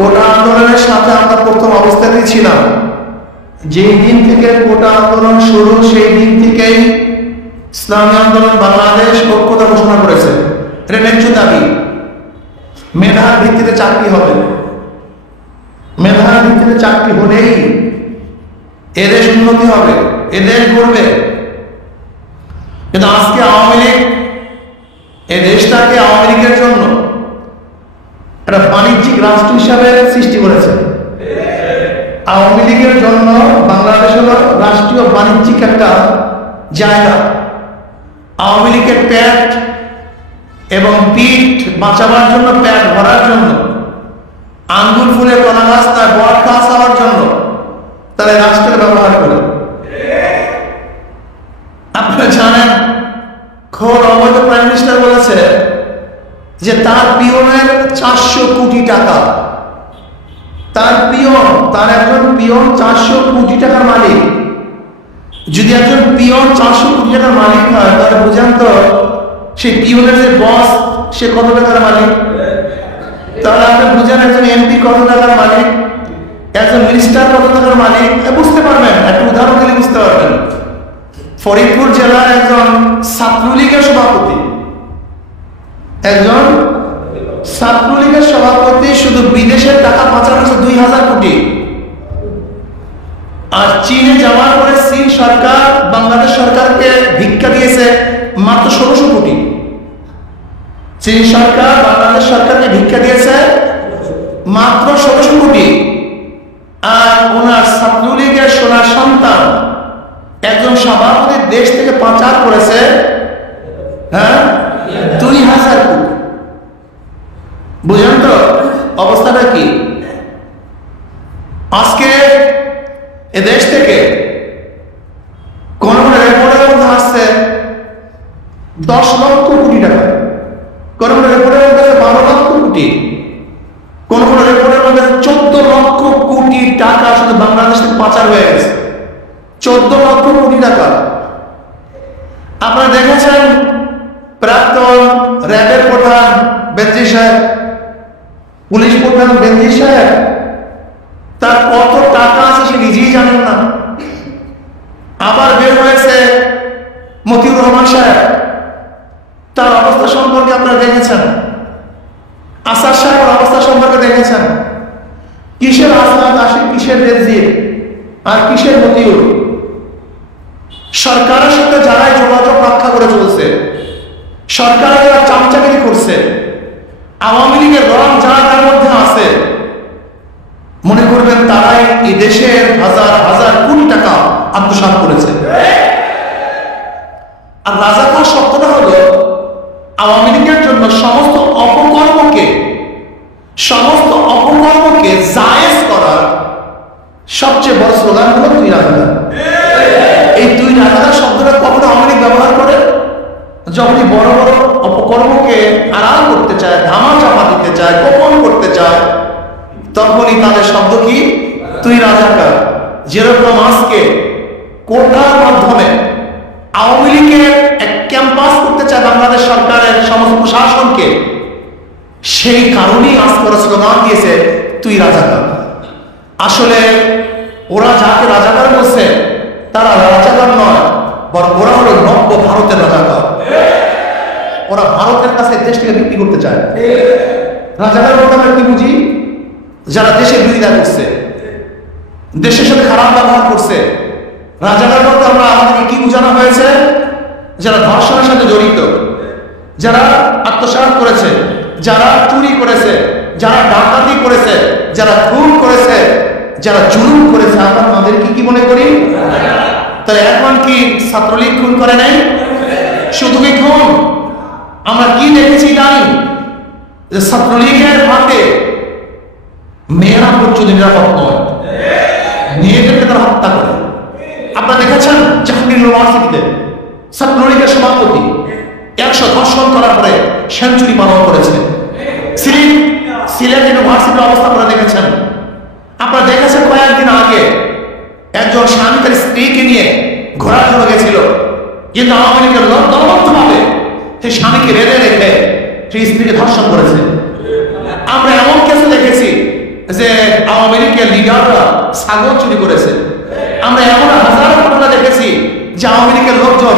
কোটা আন্দোলনের সাথে আমরা প্রথম অবস্থাতেই ছিলাম। যেই দিন থেকে কোটা আন্দোলন শুরু সেই দিন থেকেই ইসলামী আন্দোলন বাংলাদেশ ঐক্যতা ঘোষণা করেছে। এটা ন্যায্য দাবি। মেধার ভিত্তিতে চাকরি হবে, মেধার ভিত্তিতে চাকরি হলেই এদেশ উন্নতি হবে, এদেশ গড়বে। কিন্তু আজকে আওয়ামী লীগ এই দেশটাকে আওয়ামী লীগের জন্য একটা বাণিজ্যিক রাষ্ট্র হিসাবে সৃষ্টি করেছে। আওয়ামী লীগের জন্য বাংলাদেশ হলো রাষ্ট্রীয় বাণিজ্যিক একটা জায়গা। আওয়ামী লীগের পেট এবং পিঠ বাঁচাবার জন্য, পেট ভরার জন্য, আঙ্গুল ফুলে কলা গাছ তার বট গাছ হওয়ার জন্য তারা রাষ্ট্রের ব্যবহার করে। আপনারা জানেন, খোদ অবৈধ প্রাইম মিনিস্টার বলেছে যে তার পিয়নের 400 কোটি টাকা, তার পিয়ন, তার একজন পিয়ন 400 কোটি টাকার মালিক। যদি একজন পিয়ন 400 কোটি টাকার মালিক হয়, তাহলে বুঝেন তো সেই পিয়নের যে বস সে কত টাকার মালিক। তাহলে আপনি বুঝেন একজন এমপি কত টাকার মালিক, একজন মিনিস্টার কত টাকার মালিক। বুঝতে পারবেন, একটা উদাহরণ দিলে বুঝতে পারবেন। ফরিদপুর জেলার একজন ছাত্রলীগের সভাপতি, একজন ছাত্রলীগের সভাপতি শুধু বিদেশের টাকা পাচার করেছে 2000 কোটি। আর চীনে যাওয়ার পরে চীন সরকার বাংলাদেশ সরকারকে ভিক্ষা দিয়েছে মাত্র 1600 কোটি। চীন সরকার বাংলাদেশ সরকারকে ভিক্ষা দিয়েছে মাত্র 1600 কোটি। আর ওনার ছাত্রলীগের সোনার সন্তান একজন সভাপতি দেশ থেকে পাচার করেছে 2000 কোটি। বুঝলেন তো অবস্থাটা কি? আজকে এদেশ থেকে কোন কোন রেকর্ডের মধ্যে আসছে 10 লক্ষ কোটি টাকা, কোন কোন রেকর্ডের মধ্যে আছে 12 লক্ষ কোটি, কোন কোন রেকর্ডের মধ্যে 14 লক্ষ কোটি টাকা শুধু বাংলাদেশ থেকে পাচার হয়ে গেছে। 14 লক্ষ কোটি টাকা। আপনারা দেখেছেন প্রাক্তন র্যাবের প্রধান বেনজির সাহেব, পুলিশ প্রধান বেনজির সাহেব, তার কত টাকা আছে সে নিজেই জানেন না। আবার বের হয়েছে মতিউর রহমান সাহেব, তার অবস্থা সম্পর্কে আপনারা দেখেছেন। আসাদ সাহেবের অবস্থা সম্পর্কে দেখেছেন। কিসের আসাদ আসে, কিসের বেনজির আর কিসের মতিউর। সরকারের সাথে যারাই যোগাযোগ রক্ষা করে চলছে, সরকারের যারা চামচাগিরি করছে, আওয়ামী লীগের রং যারা তার মধ্যে আছে, মনে করবেন তারাই এই দেশের হাজার হাজার কোটি টাকা আত্মসাৎ করেছে। আর রাজাকার শব্দটা হলো আওয়ামী লীগের জন্য সমস্ত অপকর্মকে জায়েজ করার সবচেয়ে বড় স্লোগান হলো তুই রাজাকার। এই তুই রাজাকার শব্দটা কখনো আওয়ামী লীগ ব্যবহার করে যখনই বড় বড় অপকর্মকে আড়াল করতে চায়, ধামা চাপা দিতে চায়, গোপন করতে চায়, তখনই তাদের শব্দ কি? তুই রাজাকার। যেরকম আজকে কোটার মাধ্যমে আওয়ামী লীগের এক ক্যাম্পাস করতে চায় বাংলাদেশ সরকারের সমস্ত প্রশাসনকে, সেই কারণেই আজকে ওরা স্লোগান দিয়েছে তুই রাজাকার। আসলে ওরা যাকে রাজাকার বলছে তারা রাজাকার নয়, বরং ওরা হলো নব্য ভারতের রাজাকার। ওরা ভারতের কাছে দেশটাকে বিক্রি করতে চায়। রাজাকার বলতে আমরা কি বুঝি? যারা দেশের বিরোধিতা করছে, দেশের সাথে খারাপ ব্যবহার করছে। রাজাকার বলতে আমরা আমাদেরকে কি বোঝানো হয়েছে? যারা ধর্ষণের সাথে জড়িত, যারা আত্মসাৎ করেছে, যারা চুরি করেছে, যারা ডাকাতি করেছে, যারা খুন করেছে, যারা জুলুম করেছে, আমরা তাদেরকে কি মনে করি? তাহলে এখন কি ছাত্রলীগ খুন করে নাই? শুধু কি খুন? আমরা কি দেখেছি জানি যে ছাত্রলীগের হাতে মেয়েরা পর্যন্ত নিরাপদ নয়, মেয়েদেরকে তারা হত্যা করে। আপনারা দেখেছেন জাহাঙ্গীর ইউনিভার্সিটিতে ছাত্রলীগের সভাপতি 100 ধর্ষণ করার পরে সেঞ্চুরি পালন করেছে। সিলেট ইউনিভার্সিটির অবস্থা করে দেখেছেন। আপনারা দেখেছেন কয়েকদিন আগে একজন স্বামী তার স্ত্রীকে নিয়ে ঘোরার জন্য গেছিল, কিন্তু আওয়ামী লীগের দলবদ্ধভাবে সেই স্বামীকে রেঁধে রেখে সেই স্ত্রীকে ধর্ষণ করেছে। আমরা এমন কিছু দেখেছি লিডাররা ছাগল চুরি করেছে। আমরা এমন হাজারো ঘটনা দেখেছি যে আওয়ামী লীগের লোকজন